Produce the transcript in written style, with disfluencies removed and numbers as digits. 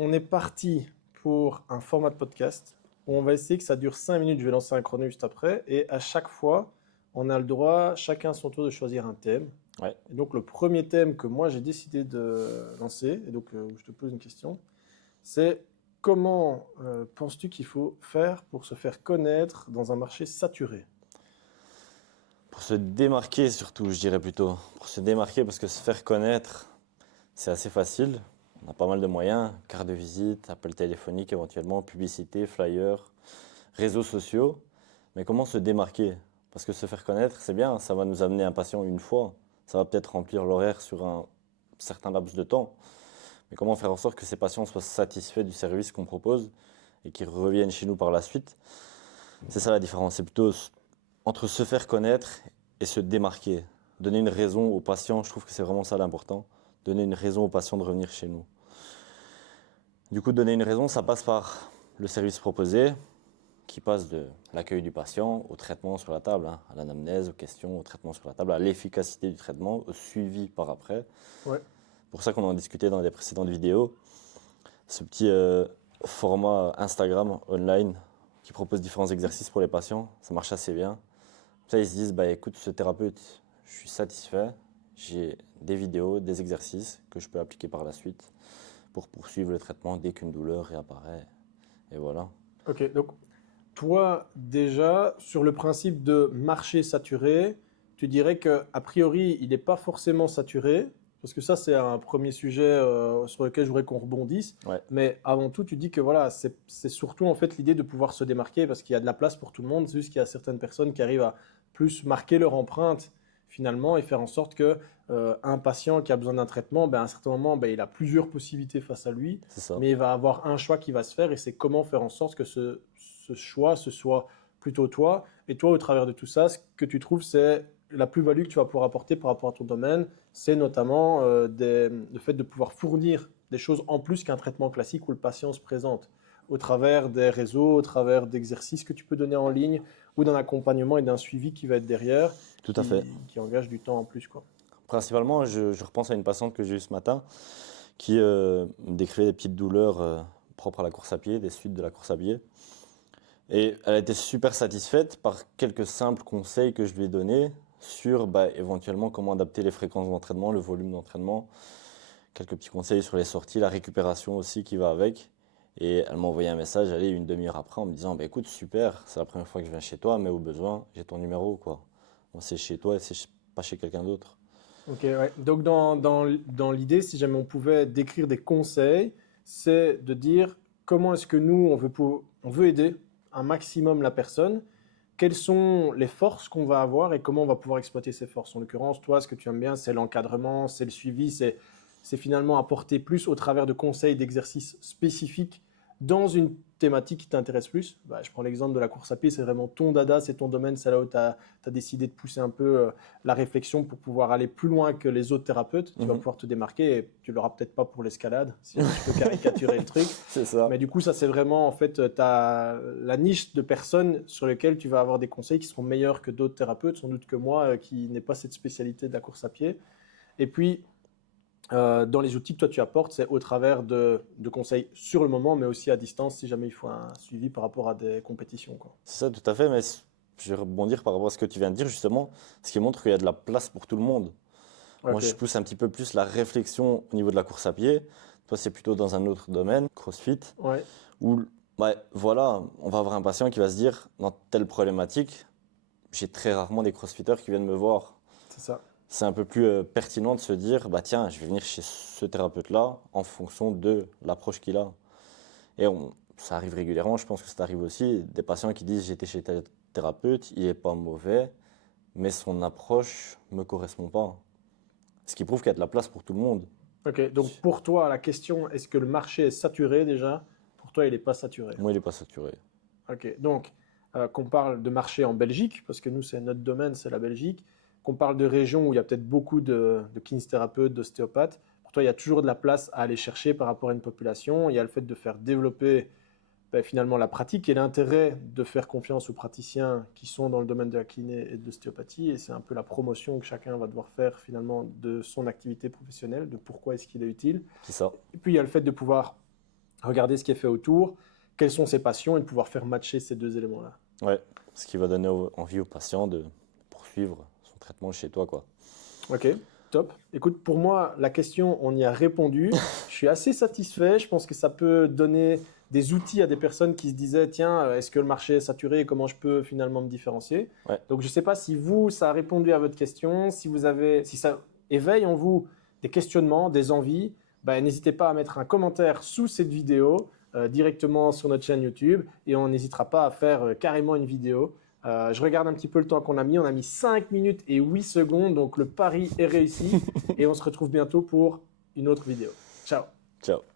on est parti pour un format de podcast où on va essayer que ça dure 5 minutes. Je vais lancer un chrono juste après. Et à chaque fois, on a le droit, chacun à son tour, de choisir un thème. Ouais. Et donc, le premier thème que moi j'ai décidé de lancer, et donc je te pose une question, c'est comment penses-tu qu'il faut faire pour se faire connaître dans un marché saturé? Pour se démarquer surtout, je dirais plutôt. Pour se démarquer parce que se faire connaître, c'est assez facile. On a pas mal de moyens, carte de visite, appel téléphonique éventuellement, publicité, flyers, réseaux sociaux. Mais comment se démarquer? Parce que se faire connaître, c'est bien, ça va nous amener un patient une fois. Ça va peut-être remplir l'horaire sur un certain laps de temps. Mais comment faire en sorte que ces patients soient satisfaits du service qu'on propose et qu'ils reviennent chez nous par la suite? C'est ça la différence. C'est plutôt entre se faire connaître et se démarquer. Donner une raison aux patients, je trouve que c'est vraiment ça l'important. Donner une raison aux patients de revenir chez nous. Du coup, donner une raison, ça passe par le service proposé, qui passe de l'accueil du patient au traitement sur la table, à l'anamnèse, aux questions, au traitement sur la table, à l'efficacité du traitement, au suivi par après. Ouais. Pour ça qu'on en discutait dans les précédentes vidéos. Ce petit format Instagram online qui propose différents exercices pour les patients, ça marche assez bien. Ça, ils se disent, bah écoute, ce thérapeute, je suis satisfait, j'ai des vidéos, des exercices que je peux appliquer par la suite pour poursuivre le traitement dès qu'une douleur réapparaît. Et voilà. Ok, donc toi, déjà, sur le principe de marché saturé, tu dirais que a priori, il n'est pas forcément saturé, parce que ça, c'est un premier sujet sur lequel je voudrais qu'on rebondisse. Ouais, Mais avant tout, tu dis que voilà, c'est surtout en fait l'idée de pouvoir se démarquer, parce qu'il y a de la place pour tout le monde. C'est juste qu'il y a certaines personnes qui arrivent à plus marquer leur empreinte finalement et faire en sorte que un patient qui a besoin d'un traitement, ben, à un certain moment, ben, il a plusieurs possibilités face à lui, c'est ça. mais il va avoir un choix qui va se faire et c'est comment faire en sorte que ce choix, ce soit plutôt toi. Et toi, au travers de tout ça, ce que tu trouves, c'est la plus-value que tu vas pouvoir apporter par rapport à ton domaine, c'est notamment le fait de pouvoir fournir des choses en plus qu'un traitement classique où le patient se présente, au travers des réseaux, au travers d'exercices que tu peux donner en ligne, ou d'un accompagnement et d'un suivi qui va être derrière, Tout à fait. qui engage du temps en plus, quoi. Principalement, je repense à une patiente que j'ai eue ce matin qui me décrivait des petites douleurs propres à la course à pied, des suites de la course à pied. Et elle a été super satisfaite par quelques simples conseils que je lui ai donnés sur éventuellement comment adapter les fréquences d'entraînement, le volume d'entraînement, quelques petits conseils sur les sorties, la récupération aussi qui va avec. Et elle m'a envoyé un message, allez, une demi-heure après, en me disant, écoute, super, c'est la première fois que je viens chez toi, mais au besoin, j'ai ton numéro, quoi. Moi, c'est chez toi et pas chez quelqu'un d'autre. Ok, ouais. Donc dans l'idée, si jamais on pouvait décrire des conseils, c'est de dire comment est-ce que nous, on veut aider un maximum la personne, quelles sont les forces qu'on va avoir et comment on va pouvoir exploiter ces forces. En l'occurrence, toi, ce que tu aimes bien, c'est l'encadrement, c'est le suivi, c'est finalement apporter plus au travers de conseils, d'exercices spécifiques dans une thématique qui t'intéresse plus. Bah, je prends l'exemple de la course à pied, c'est vraiment ton dada, c'est ton domaine, c'est là où tu as décidé de pousser un peu la réflexion pour pouvoir aller plus loin que les autres thérapeutes. Tu vas pouvoir te démarquer et tu l'auras peut-être pas pour l'escalade, si je peux caricaturer le truc. C'est ça. Mais du coup, ça, c'est vraiment, en fait, t'as la niche de personnes sur lesquelles tu vas avoir des conseils qui seront meilleurs que d'autres thérapeutes, sans doute que moi, qui n'ai pas cette spécialité de la course à pied. Et puis, dans les outils que toi tu apportes, c'est au travers de conseils sur le moment, mais aussi à distance, si jamais il faut un suivi par rapport à des compétitions, quoi. C'est ça, tout à fait, mais je vais rebondir par rapport à ce que tu viens de dire, justement, ce qui montre qu'il y a de la place pour tout le monde. Moi, Ok, je pousse un petit peu plus la réflexion au niveau de la course à pied. Toi, c'est plutôt dans un autre domaine, CrossFit, ouais, où, voilà, on va avoir un patient qui va se dire, dans telle problématique, j'ai très rarement des crossfitters qui viennent me voir. c'est ça. C'est un peu plus pertinent de se dire, tiens, je vais venir chez ce thérapeute-là en fonction de l'approche qu'il a. Et ça arrive régulièrement, je pense que ça arrive aussi, des patients qui disent, j'étais chez tel thérapeute, il est pas mauvais, mais son approche me correspond pas. Ce qui prouve qu'il y a de la place pour tout le monde. Ok, donc pour toi, la question, est-ce que le marché est saturé déjà? Pour toi, il n'est pas saturé. Moi, il est pas saturé. Ok, donc qu'on parle de marché en Belgique, parce que nous, c'est notre domaine, c'est la Belgique, qu'on parle de régions où il y a peut-être beaucoup de kinésithérapeutes, d'ostéopathes, pour toi, il y a toujours de la place à aller chercher par rapport à une population. Il y a le fait de faire développer finalement la pratique et l'intérêt de faire confiance aux praticiens qui sont dans le domaine de la kiné et de l'ostéopathie. Et c'est un peu la promotion que chacun va devoir faire finalement de son activité professionnelle, de pourquoi est-ce qu'il est utile. C'est ça. Et puis il y a le fait de pouvoir regarder ce qui est fait autour, quelles sont ses passions et de pouvoir faire matcher ces deux éléments-là. Ouais, ce qui va donner envie au patient de poursuivre son traitement chez toi, quoi. Ok, top. Écoute, pour moi, la question, on y a répondu. Je suis assez satisfait. Je pense que ça peut donner des outils à des personnes qui se disaient, tiens, est-ce que le marché est saturé et comment je peux finalement me différencier? Ouais. Donc, je ne sais pas si vous, ça a répondu à votre question, si ça éveille en vous des questionnements, des envies, ben, n'hésitez pas à mettre un commentaire sous cette vidéo directement sur notre chaîne YouTube et on n'hésitera pas à faire carrément une vidéo. Je regarde un petit peu le temps qu'on a mis. On a mis 5 minutes et 8 secondes, donc le pari est réussi et on se retrouve bientôt pour une autre vidéo. Ciao! Ciao.